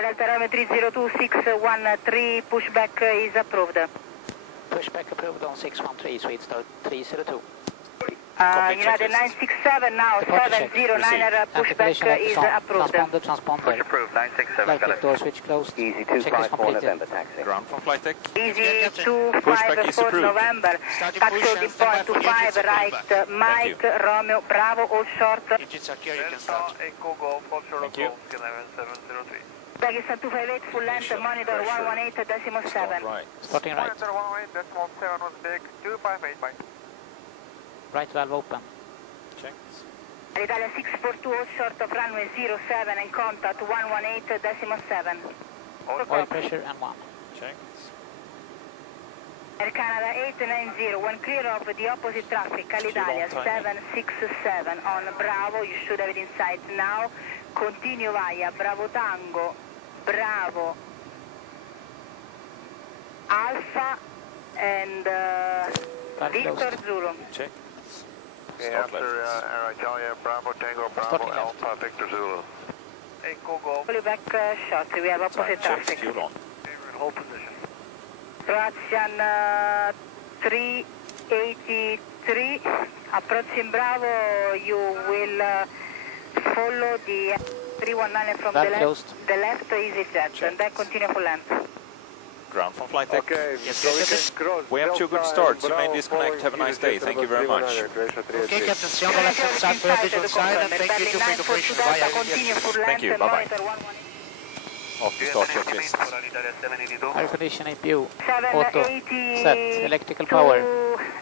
Delta 302613, pushback is approved. Pushback approved on 613, Swede Star 302. United 967 now, 709er pushback is approved. Transponder. Push approved, 967. Flight deck door switch closed. Easy Check is 254 completed. November taxi. Ground from flight deck. Easy 254 November. Taxi in point to 5 right, Mike, Romeo, Bravo, all short. Engines are clear, you can start. Echo Golf, all short of Thank you. Golf, 703. Pakistan 258, full length, monitor 118.7. Start right. Starting right. Monitor 118.7 was big, 258, bye. Right valve open. Check. Italia 642, all short of runway 07 and contact 118.7. Oil pressure and 1. Check. Air Canada 890, when clear of the opposite traffic, Alitalia 767 on Bravo, you should have it in sight now. Continue via Bravo Tango, Bravo, Alpha and Victor Zulu. Check. Okay, Start after left. Italia, Bravo, Tango, Bravo, Starting left. Alpha, Victor Zulu. Echo Golf, Fully back shortly, we have opposite Check. traffic. Fuel on. hold position. Croatian 383, approaching Bravo, you will follow the 319 from Valve the closed. left EasyJet, and then continue for land. Ground from flight deck. Okay, Yes, so we yes, can yes. cross. We have two good starts. You may disconnect. Have a nice day. Thank you very much. Okay, Captain Sion, left hand side for your visual side, and thank you to free operation via Continue for land. Thank you, bye-bye. Monitor 118. Off to start checklist. Air conditioning APU. Auto. Set. 782. Electrical power.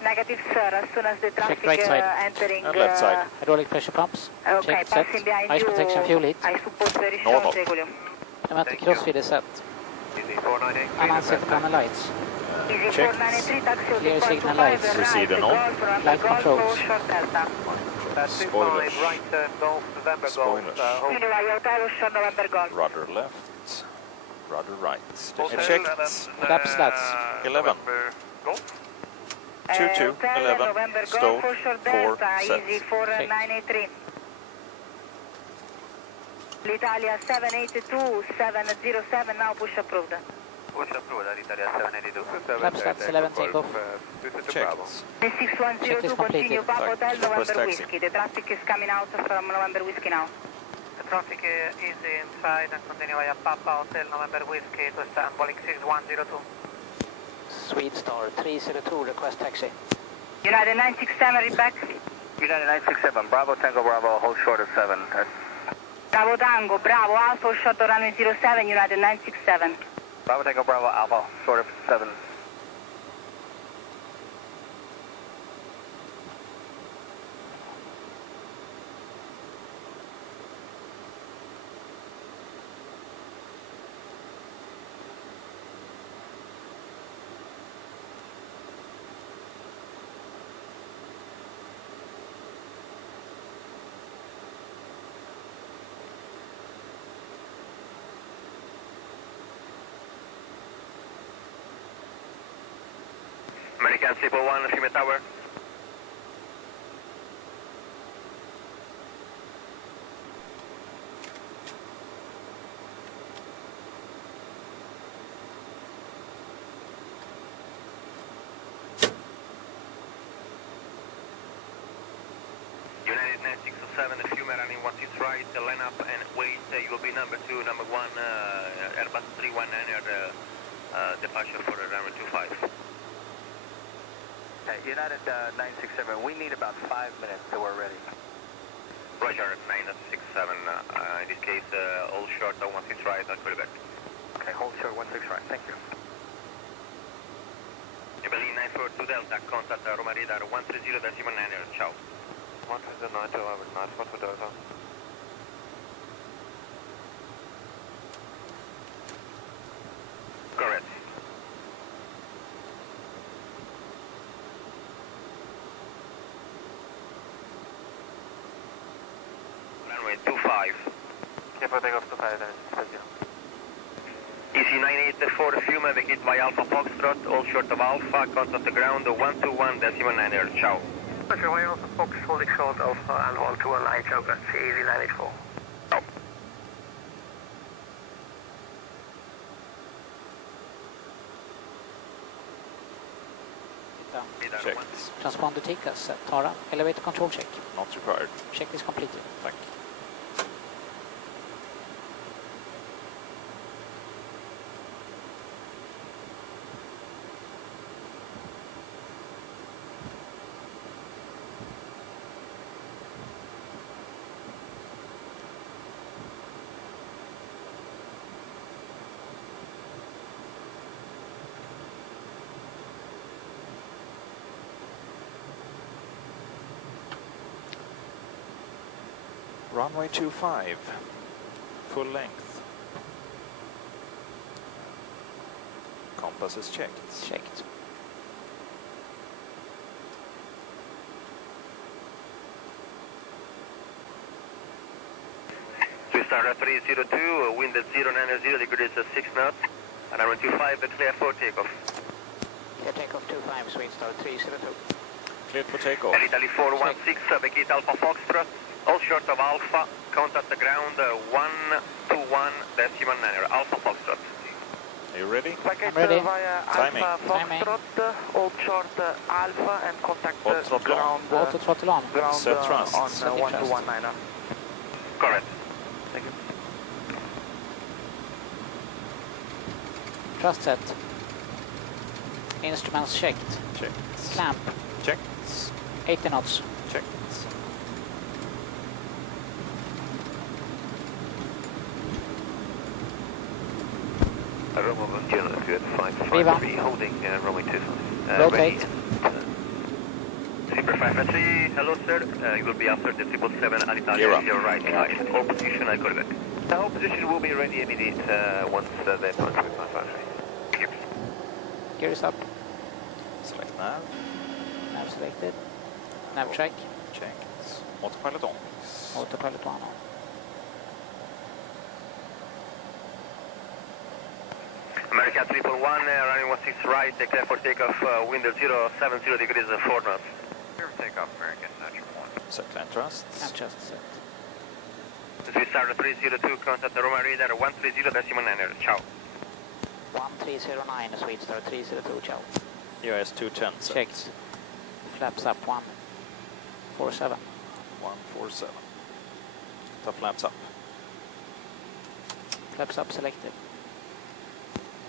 Negative, sir. As soon as the traffic right side. entering. Left side. Hydraulic pressure pumps. Okay, Check set. passing behind Ice you. protection fuel heat. I suppose very Normal. short, Regulium. Pneumatic crossfeed is set. Easy 498. And unset panel lights. Easy Check. 493, taxi on Clear the signal 525, lights. Proceed and on. Golf, November Flight Golf, controls. short Delta. Spoilers. right, Golf, November Spoilers. Continue via Hotel, short November Golf. Rudder left. Rudder right. Hotel, Checked. Flaps slats. 11. Golf. 22, Hotel, 11, November stowed, Golf, for short 4, Delta, set. easy 4983. L'Italia 782, 707, now push approved. Push approved, Italia 782. Flaps slats 11 takeoff. Checked. The 6102, Checklist continue, completed. Papa Hotel, Request November taxi. Whiskey. The traffic is coming out from November Whiskey now. The traffic is inside and continue via Papa Hotel, November Whiskey to Istanbul, Boeing 6102. Swede Star 302, request taxi. United 967, read back. United 967, Bravo Tango Bravo, hold short of 7. Bravo Tango, Bravo, Alpha, short of runway 07, United 967. Bravo Tango Bravo, Alpha, short of 7. American Triple One, Shime Tower. United 9607, a few running 16 right, line up and wait. You will be number 2, number 1, Airbus 319er, departure for runway 25. United 967, we need about 5 minutes till we're ready. Roger, 967, in this case, all short, 16 right, I'll call you back. Okay, hold short, 16 right, thank you. Berlin 942 Delta, contact Roma Radar 130.9, ciao. 130.9, 942 Delta. Correct. Runway 25. Okay, for takeoff 25 then, thank you. Easy 984, fuel navigate by Alpha Foxtrot, all short of Alpha, contact the ground 121.9, ciao. Okay, way Alpha Fox, holding short Alpha and 121, ciao, that's easy 984. down. Checked. Transponder tickets, set. Tara, elevator control check. Not required. Check is completed. Thank you. Runway 25, full length. Compass is checked. Checked. We start at 302, wind at 090 degrees 6 knots, and runway 25, clear for takeoff. Clear takeoff 25, Swede Star 302. Cleared for takeoff. Italy 416, vacate Alpha Foxtrot, all short of Alpha, contact the ground 121.9, Alpha Foxtrot. Are you ready? I'm ready. Via Timing. Alpha Foxtrot, hold short Alpha and contact Hold throttle on. ground, Auto throttle on. ground Set thrust. on Set the 1219. Correct. Thank you. Thrust set. Instruments checked. Checked. Clamp, Checked. 80 knots. Checked. Romo Gontiano, good, 553, holding runway 25. Rotate. Super 553, hello sir, you will be after the 777 Alitalia, You're up. your right side. All position, I call back. The whole position will be ready immediate once the approach with 553. Gear is up. Select nav. Nav selected. Nav track. Checked. Autopilot on. Autopilot on. American 341, running 16 right, clear for takeoff, wind 070 degrees 4 knots. Clear for takeoff, American, natural 1. Set climb thrust. And just set. We start at 302, contact the Roma radar 130.9, ciao. 1309, Swede Star 302, ciao. US 210. Set. Checked. Flaps up 147. 147. The flaps up. Flaps up selected.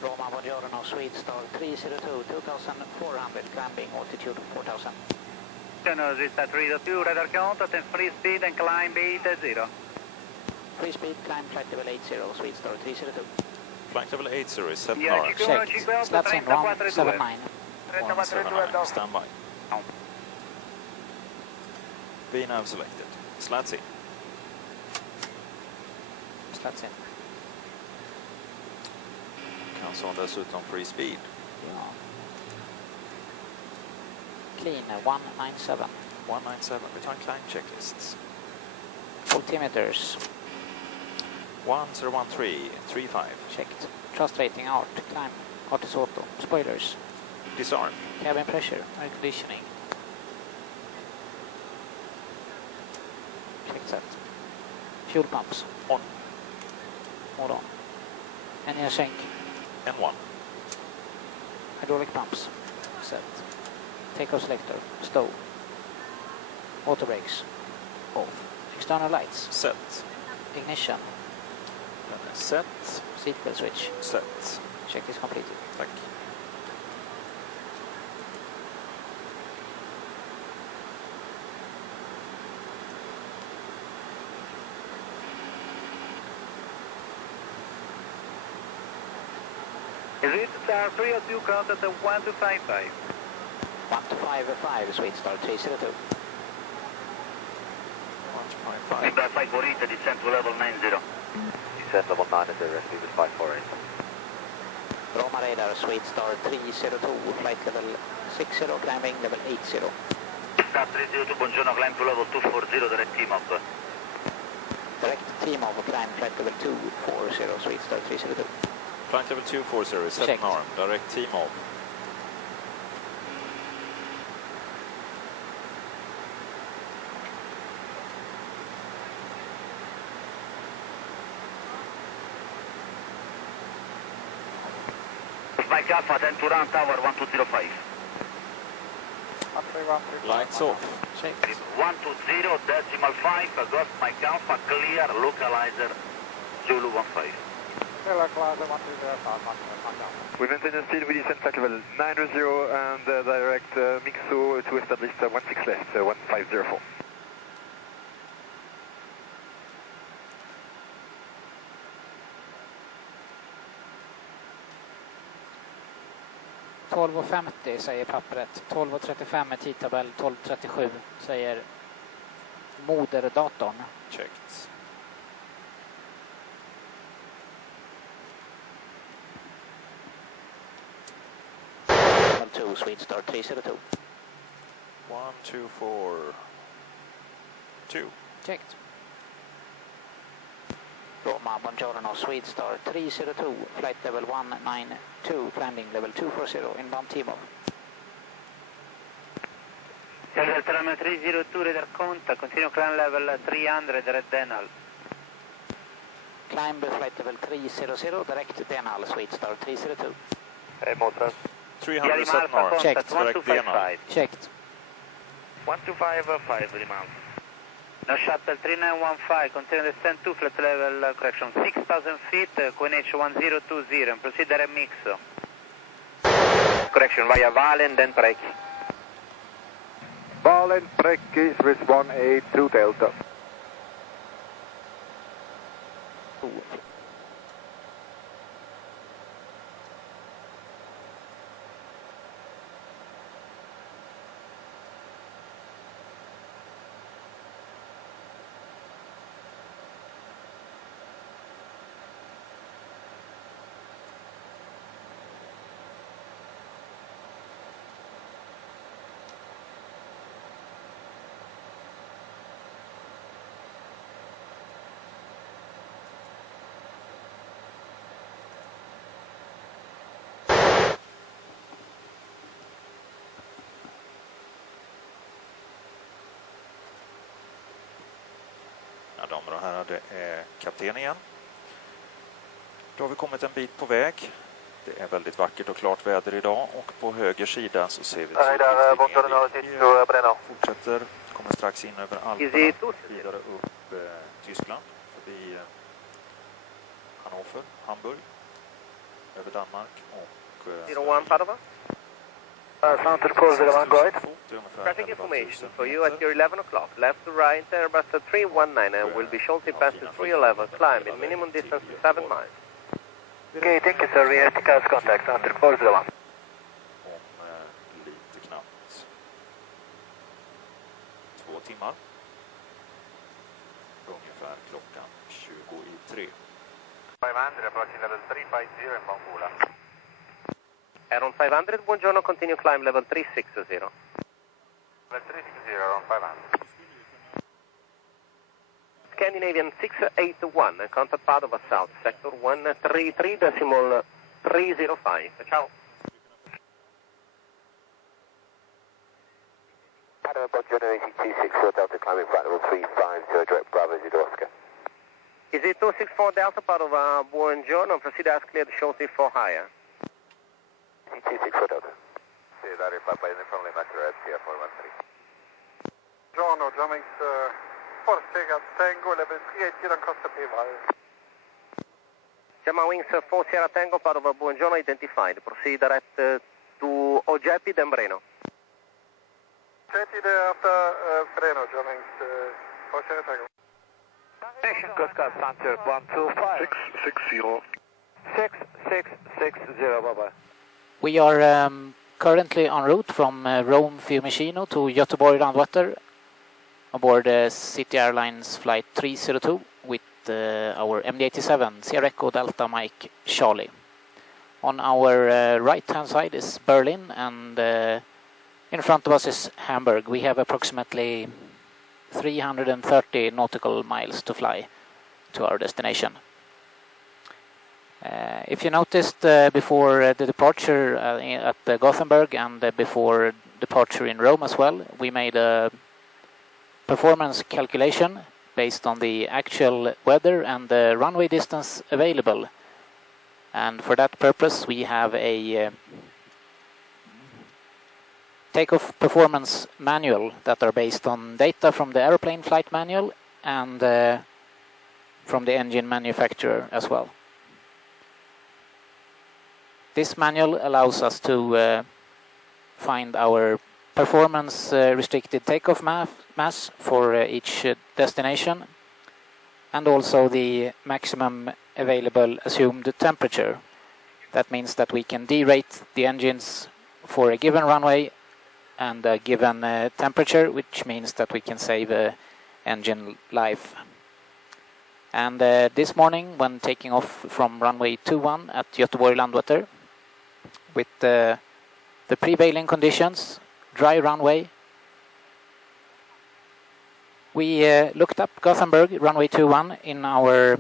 Roma Buongiorno, Swede Star 302, 2400, climbing altitude 4000. Zista 302, radar contact and free speed and climb 80. Free speed, climb flight level 80, Swede Star 302. Flight level 80 is set Yeah, north. Checked. Slats in 179. 179. Stand by. VNAV selected. Slats in. Slats in. Kan sa dessutom free speed. Ja. Clean 197. 197. Return climb checklists. Altimeters 1013. 35. checked. Thrust rating out. Climb. Artis auto. Spoilers. Disarm. Cabin pressure. Air conditioning. Check set. Fuel pumps. On. Hold on. Engine sync. N1. Hydraulic pumps. Set. Takeoff selector. Stow. Auto brakes. Off. External lights. Set. Ignition. Set. Seatbelt switch. Set. Check is completed. Tack. Is it 302, contact 1255. 1255, Swede Star 302. 155. Feedback 548, descent to level 90. Descent level 90, receive is 548. Roma radar, Swede Star 302, flight level 60, climbing level 80. Star 302, buongiorno, climb to level 240, direct team up. Direct team of climb flight level 240, Swede Star 302. Flight level 240 is set Checked. norm. Direct team off. Mike Alpha 10 to run tower 1205. Lights off. 120.5, got Mike Alpha, clear, localizer, Zulu 15. We maintain a still with descent flight level 90 and direct Mixo to establish 16 left, 1504. .12.50 säger pappret. 12.35 är tidtabell. 12.37 säger moderdatorn. Checked. 2 Sweet Star 302. 1, 2, 4, 2. Checked. Roma, buongiorno, Sweet Star 302, flight level 192, landing level 240, inbound T-Move. Delta 302, radar contact, continue climb level 300, red Denal. Climb flight level 300, direct Denal, Sweet Star 302. Hey, Mozart. 300 set north. Checked. Direct Denal. Checked. 1255, Lima. No shuttle 3915, continue descent 2, flight level, correction, 6,000 feet, QNH 1020, and proceed direct Mixo. Correction via Valen, then Preki. Valen, Preki, Swiss 182 Delta. Damer och herrar, det är kapten igen. Då har vi kommit en bit på väg. Det är väldigt vackert och klart väder idag och på höger sida så ser vi fortsätter, kommer strax in över Alperna, vidare upp Tyskland, förbi Hannover, Hamburg, över Danmark och 01 Padova. Center course 01, go ahead. Traffic information for you at your 11 o'clock. Left to right, Airbus 319 and will be shortly past the 311 climb in minimum distance to 7 miles. Okay, thank you sir. We have cast contact. Center course 01. om lite knappt 2 timmar. Ungefär klockan 20:03. 500 approaching level 350 in Bangula. Around 500, buongiorno, continue climb level 360. Level 360, around 500. Scandinavian 681, contact Padova South, sector 133.305. Ciao. Padova, buongiorno, 264 Delta climbing flight level 350, direct Bravo, Zulu Oscar. Is it 264 Delta Padova, buongiorno, proceed as cleared shortly for higher. 264 Delta. See that if I play in the friendly matter at FCO 413. Buongiorno, Drummings, Sierra Tango, level 380 on Costa Pival. German Wings 4 Sierra Tango, Padova, buongiorno, identified. Proceed direct to Oggetti, then Breno. Oggetti thereafter, Breno, Drummings, 4 Sierra Tango. Station Coast Guard Center 125. 660. 6660, bye-bye. We are currently en route from Rome Fiumicino to Gothenburg Landvetter aboard City Airlines Flight 302 with our MD-87 Sierra Echo Delta Mike Charlie. On our right-hand side is Berlin and in front of us is Hamburg. We have approximately 330 nautical miles to fly to our destination. If you noticed before the departure at Gothenburg and before departure in Rome as well, we made a performance calculation based on the actual weather and the runway distance available. And for that purpose we have a takeoff performance manual that are based on data from the airplane flight manual and from the engine manufacturer as well. This manual allows us to find our performance restricted takeoff mass for each destination, and also the maximum available assumed temperature. That means that we can derate the engines for a given runway and a given temperature, which means that we can save engine life. And this morning, when taking off from runway 21 at Göteborg Landvetter, with the prevailing conditions, dry runway, we looked up Gothenburg, runway 21 in our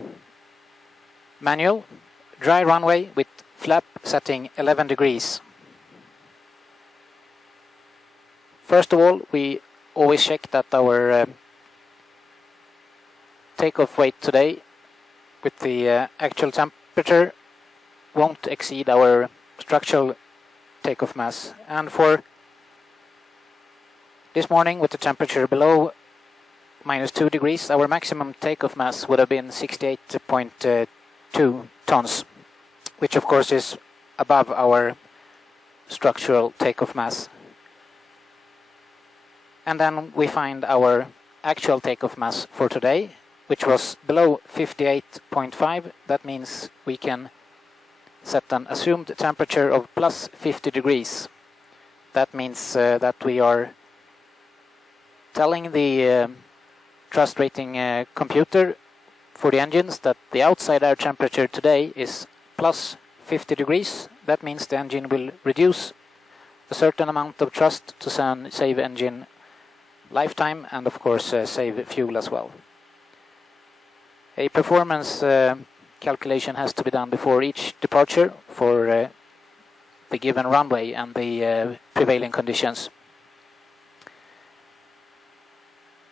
manual. Dry runway with flap setting 11 degrees. First of all, we always check that our takeoff weight today with the actual temperature won't exceed our structural takeoff mass. And for this morning, with the temperature below -2 degrees, our maximum takeoff mass would have been 68.2 tons, which of course is above our structural takeoff mass. And then we find our actual takeoff mass for today, which was below 58.5. That means we can set an assumed temperature of plus 50 degrees. That means that we are telling the thrust rating computer for the engines that the outside air temperature today is plus 50 degrees. That means the engine will reduce a certain amount of thrust to save engine lifetime and of course save fuel as well. A performance calculation has to be done before each departure for the given runway and the prevailing conditions.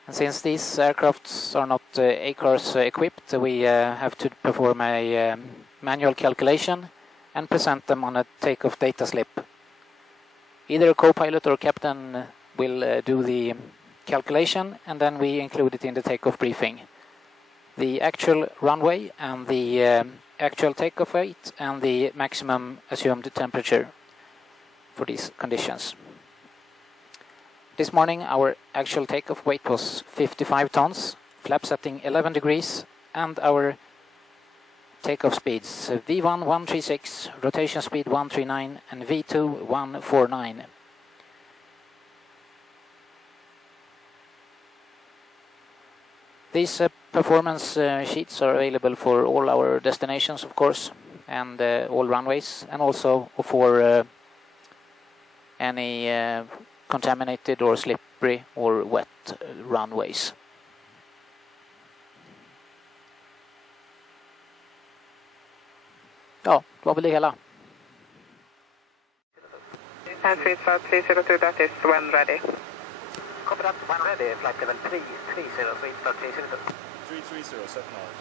And since these aircrafts are not ACARS equipped, we have to perform a manual calculation and present them on a takeoff data slip. Either a co-pilot or captain will do the calculation, and then we include it in the takeoff briefing. The actual runway and the actual takeoff weight and the maximum assumed temperature for these conditions. This morning our actual takeoff weight was 55 tons, flap setting 11 degrees, and our takeoff speeds V1 136, rotation speed 139 and V2 149. These performance sheets are available for all our destinations, of course, and all runways, and also for any contaminated or slippery or wet runways. Ja, det var väl det hela. And 302, that is when ready. Copy that, when ready, flight level 330, 330. 330, 7 hours.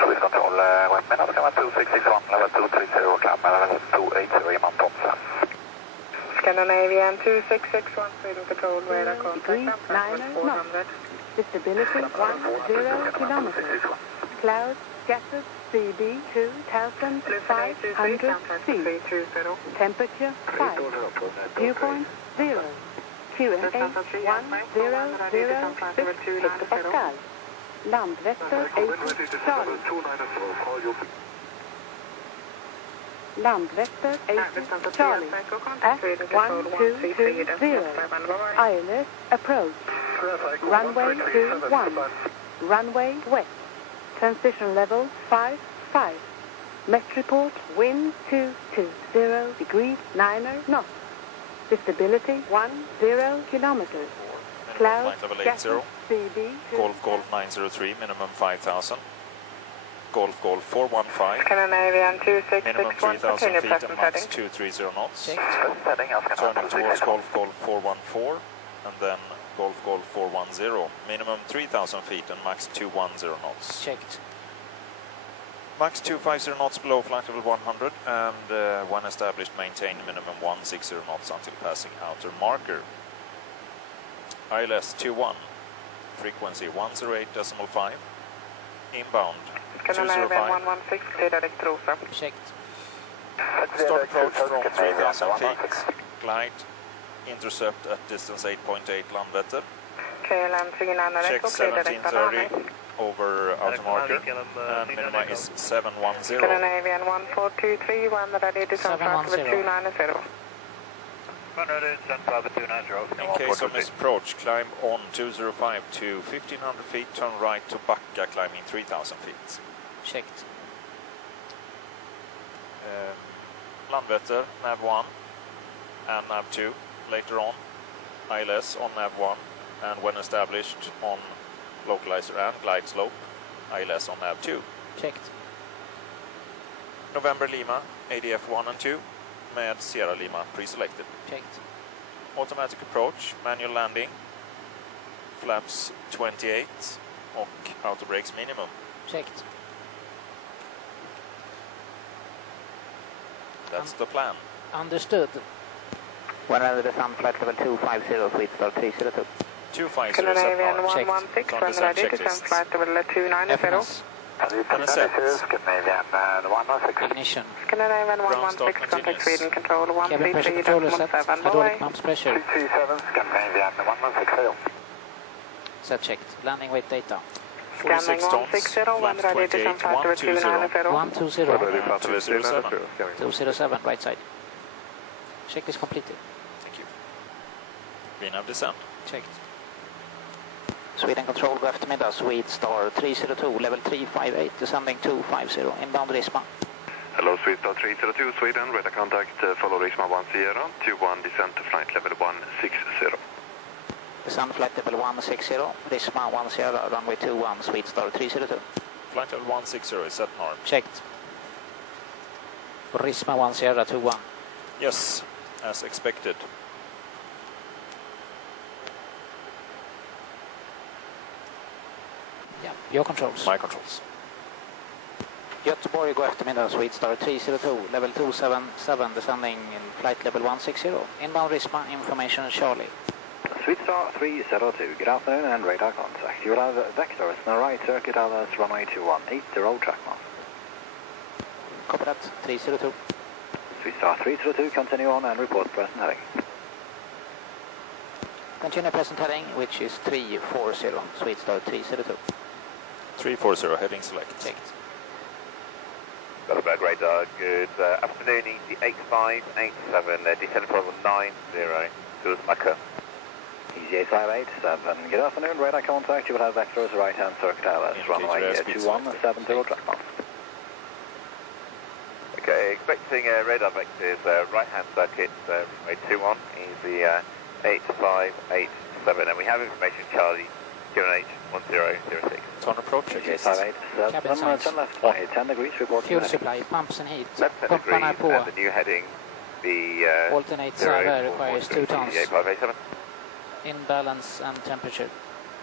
Service control, weapon, number 2661, level 230, climb level 280, Iman Thompson. Scandinavian 2661, freedom control, radar contact, 400. Visibility 10 kilometers. Clouds scattered, CB 2,500 feet. Temperature 5. Viewpoint 0. QNH 1006 hectopascal. Landvetter 80 Charlie. Landvetter 80 Charlie. At 1220. ILS approach. Runway 21. Runway west. Transition level 55. Met report wind 220 degrees 9 knots. Visibility 10 kilometers. Cloud level 80. CB Golf 903, minimum 5,000. Golf 415. Scandinavian Minimum 2661, 3,000 continue feet present and max heading. 230 knots. Setting, Turning towards Golf 414 and then Golf 410. Minimum 3,000 feet and max 210 knots. Checked. Max 250 knots below flight level 100, and when established, maintain minimum 160 knots until passing outer marker. ILS 21, frequency 108.5, inbound 205. Checked. Start approach from 3,000 feet, glide, intercept at distance 8.8 Landvetter. Check 1730 over outer marker, and minima is 710. Scandinavian 1423, one ready to come flight level 290. In case of misapproach, climb on 205 to 1500 feet, turn right to Backa, climbing 3000 feet. Checked. Landvetter, nav 1 and nav 2, later on, ILS on nav 1, and when established on localizer and glide slope, ILS on nav 2. Checked. November Lima, ADF 1 and 2, med Sierra Lima pre-selected. Checked. Automatic approach, manual landing, flaps 28 och outer brakes minimum. Checked. That's the plan. Understood. When ready to descend flight level 250, sweet start 302. 250 Scandinavian set 116, on when descent ready to come checklist. flight level 290. FNS. Scandinavian 116. Ignition. Scandinavian Ground start 116, contact continuous. Sweden control Cabin pressure controller set. 133.7, Hydraulic bye. pumps pressure. 337, Scandinavian 116. Set checked. Landing weight data. Scanning 46 tons, 160, when flat ready to 28, come flight level 290. 120. 207. 207, right side. Checklist completed. Thank you. Green of descent. Checked. Sweden control, go eftermiddag, sweet star 302, level 358, descending 250, inbound Risma. Hello, Sweet Star 302, Sweden, radar contact, follow Risma 1 Sierra, 21, descend to flight level 160. Descend flight level 160, Risma 1 Sierra, runway 21, sweet star 302. Flight level 160 is set norm. Checked. Risma 1 Sierra 21. Yes, as expected. Yeah, your controls. My controls. Göteborg, go eftermiddag, sweet star 302, level 277, descending in flight level 160, inbound Risma, information Charlie. Sweet Star 302, good afternoon and radar contact. You will have vectors in the right circuit LS runway 2180 track mark. Copy that, 302. Sweet Star 302, continue on and report present heading. Continue present heading, which is 340, sweet star 302. 340, heading select. Checked. Gothenburg radar, good afternoon, easy 8587, descend from 90, to Mecca. Easy 8587, good afternoon, radar contact. You will have vectors right hand circuit LS runway 2170 track mark. Okay, expecting radar vectors, right hand circuit, runway 21, easy 8587, and we have information Charlie, QNH 1006. Turn approach Easy checklist. 8587, turn left by 10 degrees, report Fuel heading. supply, pumps and heat. Left 10 Pumparna är degrees, på. and the new heading, the Alternate server requires 2 tons. 8587. In balance and temperature.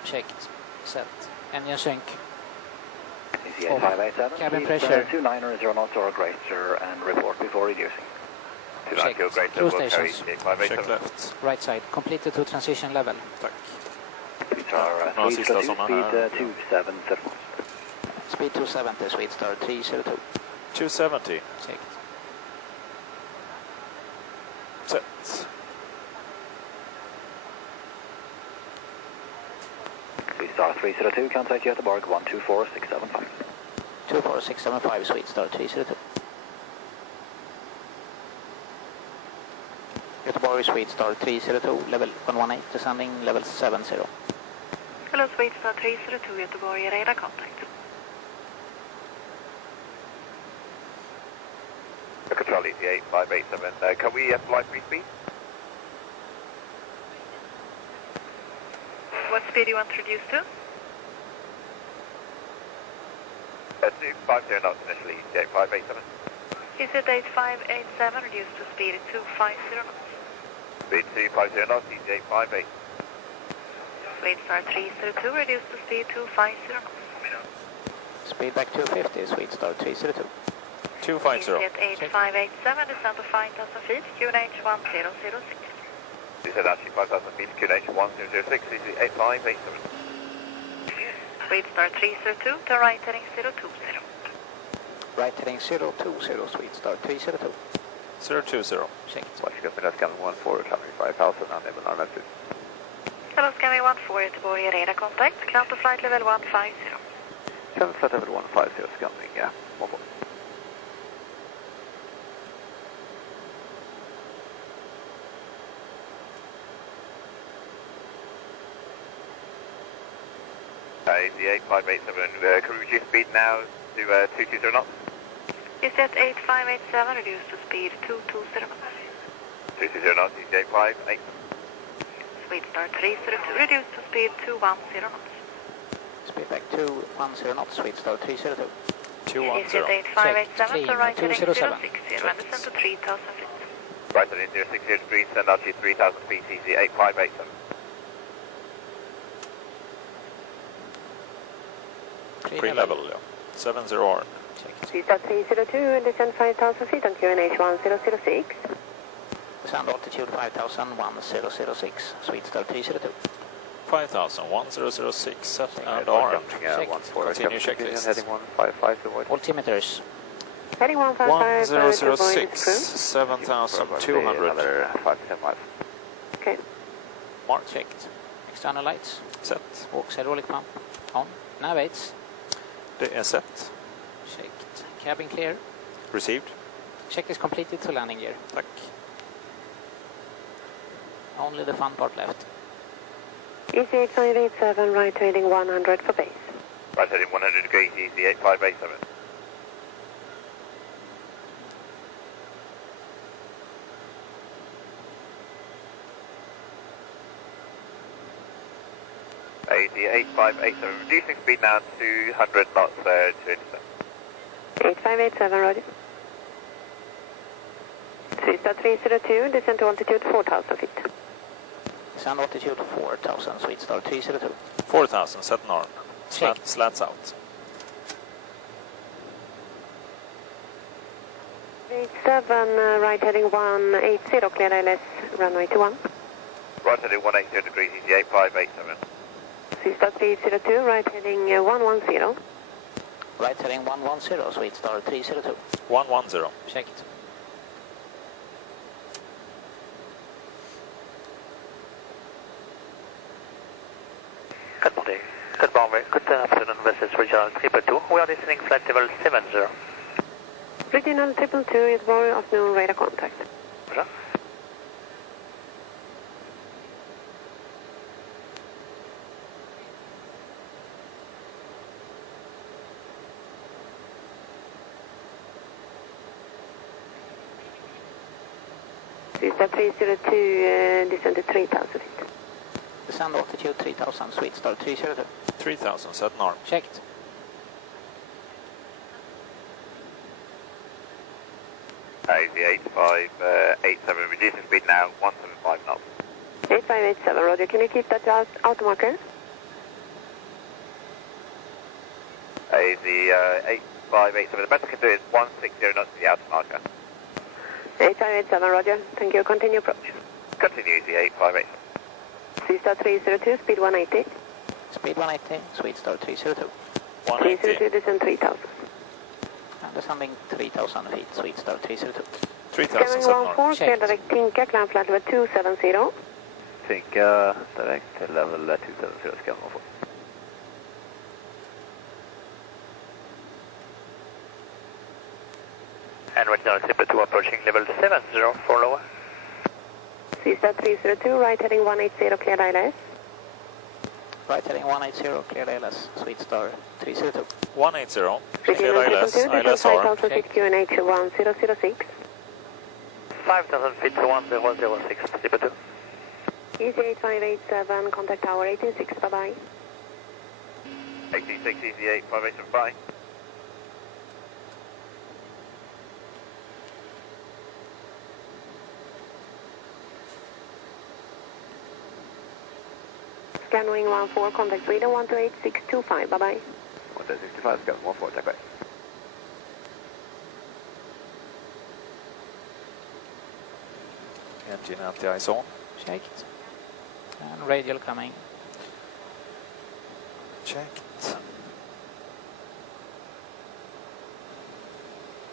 Checked. Set. Engine sync. Easy 8587, Cabin keep, pressure. 290 knots or greater and report before reducing. Check. Great Crew will carry stations. 8587. Check left. Right side. Completed to transition level. Tack. Sweet Star Ja, sista 302, sommaren speed här. 270. Speed 270, sweet star 302. 270. Checked. Set. Sweet Star 302, contact Gothenburg 124675. 24675, sweet star 302. Göteborg, sweet star 302, level 118, descending level 70. Hello, Sweet Star 302, Göteborg, radar contact. Control easy 8587, can we fly free speed? What speed do you want to reduce to? 250 knots initially, easy 8587. Is it 8587 reduced to speed 250 knots? Speed 250 knots, easy 858. Sweet Star 302 reduced to speed 250 knots. Speed back 250, sweet start 302. 250. Easyjet 8587, descend to 5,000 feet, QNH 1006. You said actually 5,000 feet, QNH 1006, easy 8587. Speed start 302, turn right heading 020. Right heading 020, sweet start 302. 020. Check. Watching up in Scanning 14, traffic 5,000, and level 902. Hello, Scanning 14, Göteborg, radar contact, count to flight level 150. Count flight level 150, Scanning, yeah, 14. The 8587, can we reduce speed now to 220 knots? Easyjet 8587, reduce to speed 220 knots. 220 knots, easy 858. Speed start 302, reduce to speed 210 knots. Speed back 210 knots, sweet start 302. 210. Easyjet 8587, turn right heading 060, 207. and descend to 3,000 feet. Right heading 060 degrees, send out to 3,000 feet, easy 8587. Pre-level, yeah. 70R. Speed start 302, and descend 5,000 feet on QNH 1006. Descend altitude 5,006, sweet start 302. 5000, 1006, set and armed. Continue checklist. Heading 155 to avoid. Altimeters. Heading 155, 1006, 7200. Another 5 to 10 miles. Okay. Mark. Checked. External lights. Set. Aux hydraulic pump. On. Navigates. Det är set. Checked. Cabin clear. Received. Check is completed to landing gear. Tack. Only the fun part left. Easy 8587, right heading 100 for base. Right heading 100 degrees, easy 8587. Easy 8587, reducing speed now to 200 knots to intercept. 8587, roger. Swista 302, descend to altitude 4,000 feet. Descend altitude 4,000, sweet start 302. 4000, set and armed. Slats out. 87, right heading 180, clear ILS, runway 21. Right heading 180 degrees, easy 8587. Swista 302, right heading 110. Right heading 110, sweet start 302. 110. Checked. Good morning. Good morning. Good afternoon, this is Regional 222. We are listening flight level 70. Regional 222, Göteborg, afternoon radar contact. Roger. Swista 302, descend to 3,000 feet. Descend altitude 3,000, sweet start 302. 3000, set and armed. Checked. Easy 8587, reducing speed now 175 knots. 8587, roger. Can you keep that auto marker? Easy 8587, the best I can do is 160 knots to the outer marker. 8587, roger. Thank you. Continue approach. Continue easy 8587. Swista 302, speed 180. Speed 180, sweet start 302. 302, descend 3,000. And descending 3,000 feet, sweet start 302. 3000, Scanning set and armed. 14, clear direct Tinka, climb flight level 270. Tinka, direct level 270, scanning 14. And Regional 222 approaching level 70 for lower. Swista 302, right heading 180, clear ILS. Right heading 180, clear ILS, sweet start 302. 180. Regional Clear ILS, 222, ILS descend armed. 5,000 feet, QNH 1006. 5,000 feet to 1006, 222. Easy 8587, contact tower 186, bye-bye. 186, easy 8587, bye. Scanwing 14, contact Sweden 128625, bye-bye. Hotel 65, go more forward, takeaway. Engine anti-ice on. Checked. And radial coming. Checked.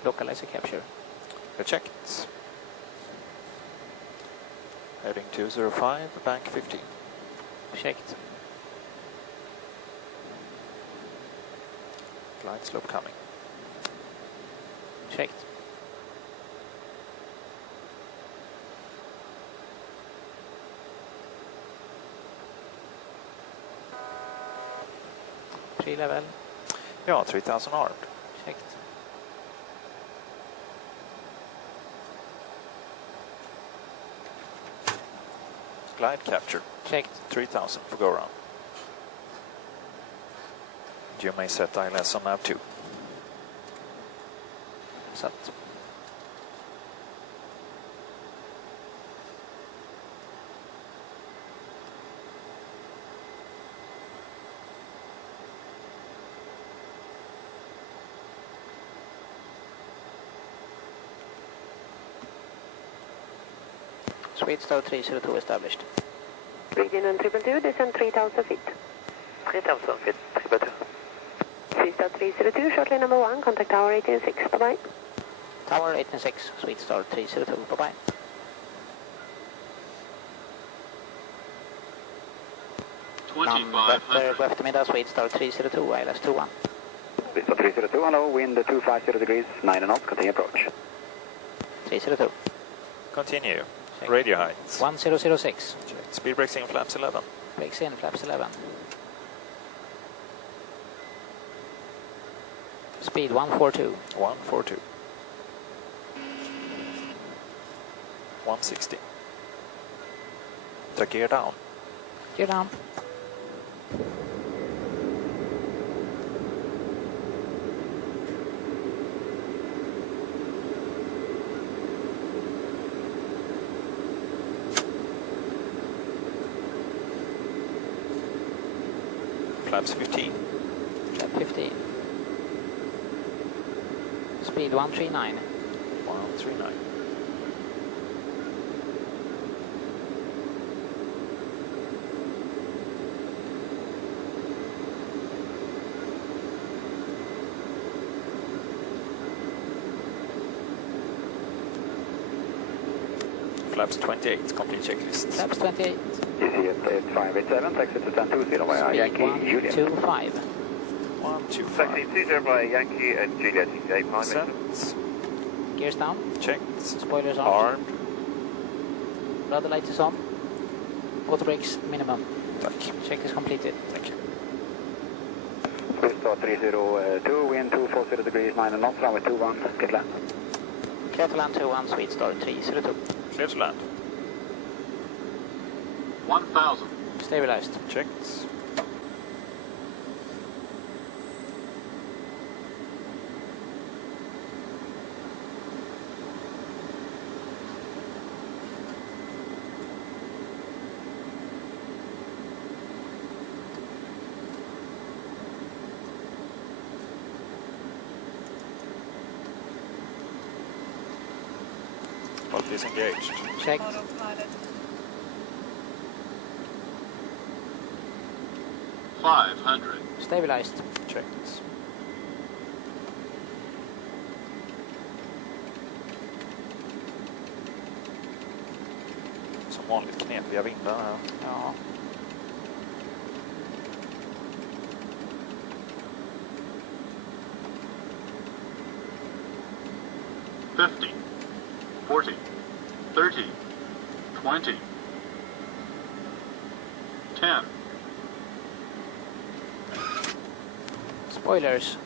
Localizer capture. Checked. Heading 205, bank 15. Checked. Glide slope coming. Checked. Level. Ja, 3000 armed. Checked. Glide capture. Checked. 3000 for go round. You may set ILS on nav 2. Set. Sweet Star 302 established. Region 222, descend 3,000 feet. 3,000 feet, 322. Sweet Star 302, shortline number 1, contact tower 186, bye-bye. Tower 186, Sweet Star 302, bye-bye. Landvetter, god eftermiddag, Sweet Star 302, ILS 21. Sweet Star 302, hello, wind 250 degrees, 9 knots, continue approach. 302. Continue. Check. Radio heights. 1006. Checked. Speed brakes in flaps 11. Brakes in, flaps 11. Speed 142. 142. 160. The gear down. Gear down. Flaps 15. Flap 15. Speed 139. 139. Flaps 28, complete checklist. Flaps 28. Easy at 8587, taxi to 1020 via Yankee Juliet. 125. 125. Taxi 20 via Yankee and Juliet, 85. Set. Gears down. Checked. Spoilers on. Armed. Rudder light is on. Auto brakes minimum. Tack. Check is completed. Thank you. Swiss Star 302, wind 240 degrees, 9 knots, runway 21, clear to land. Clear to land 21, Sweet Star 302. Clear to land. 1000. Stabilized. Checked. But disengaged. Checked. Autopilot. 500. Stabilized. Checked. Som vanligt knepiga vindar här. Ja. $50, $40, $30, $20, $10. Spoilers.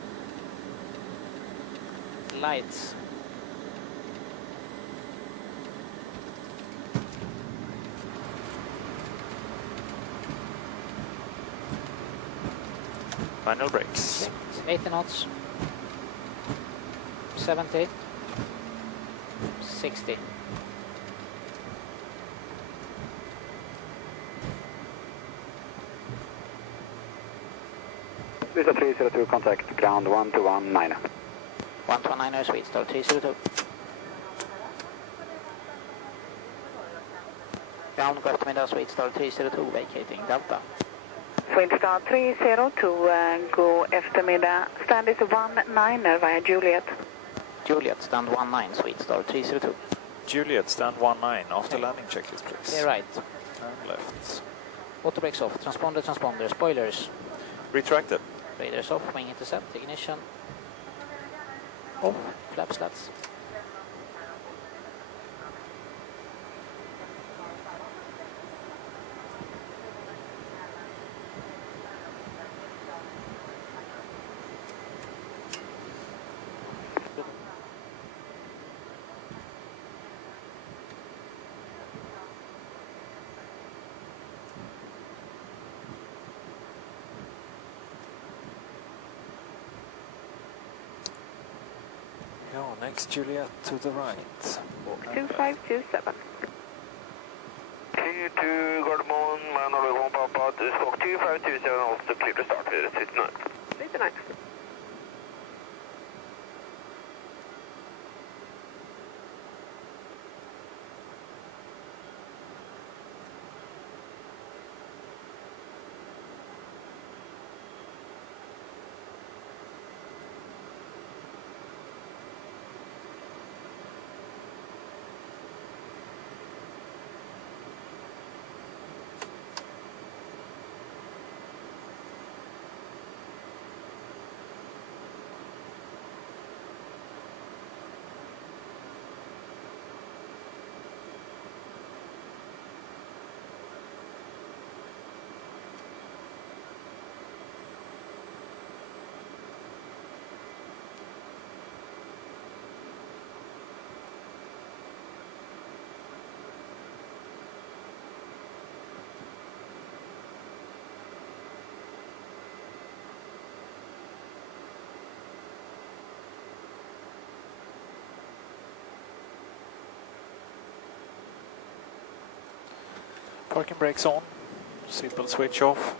Lights. Manual brakes. 80 knots. 70. 60. Visa 302, contact ground 1219. 1219, sweet start 302. Ground, god eftermiddag, sweet start 302, vacating Delta. Windstar 302, go eftermiddag. Stand is 19er via Juliet. Juliet, stand 19, sweet start 302. Juliet, stand 19, after landing checklist, please. Clear right. And left. Auto brakes off. Transponder, spoilers. Retracted. Radars off, wing intercept, ignition. Off, flap slats. Next Juliet to the right. 2527. 22, Gothenburg, man on the home papa, stock 2527, also clear to start here, 69. 69. Parking brakes on, seatbelt switch off,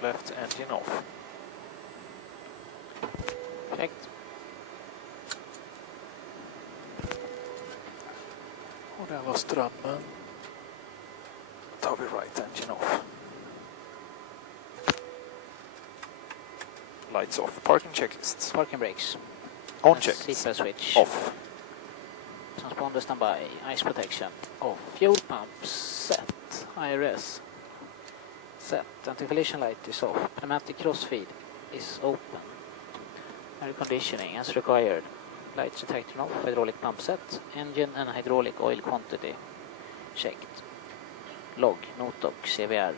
left engine off. Perfekt. Och där var strömmen. Då tar vi right engine off. Lights off. Parking checklists. Parking brakes. On check. Seatbelt switch. Off. Transponder standby. Ice protection. Off. Fuel pump set. IRS. Set. Anti-collision light is off. Pneumatic crossfeed is open. Air conditioning as required. Lights detector off. Hydraulic pump set. Engine and hydraulic oil quantity checked. Log. Notog. CVR.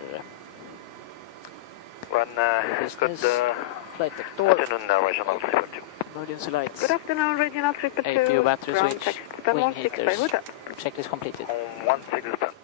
Good flight deck door. afternoon, Regional 342. Emergency lights. Good afternoon, Regional 342. APU battery Ground switch. check Wing 716 by heaters. Hotel. Checklist completed. On 16 stand.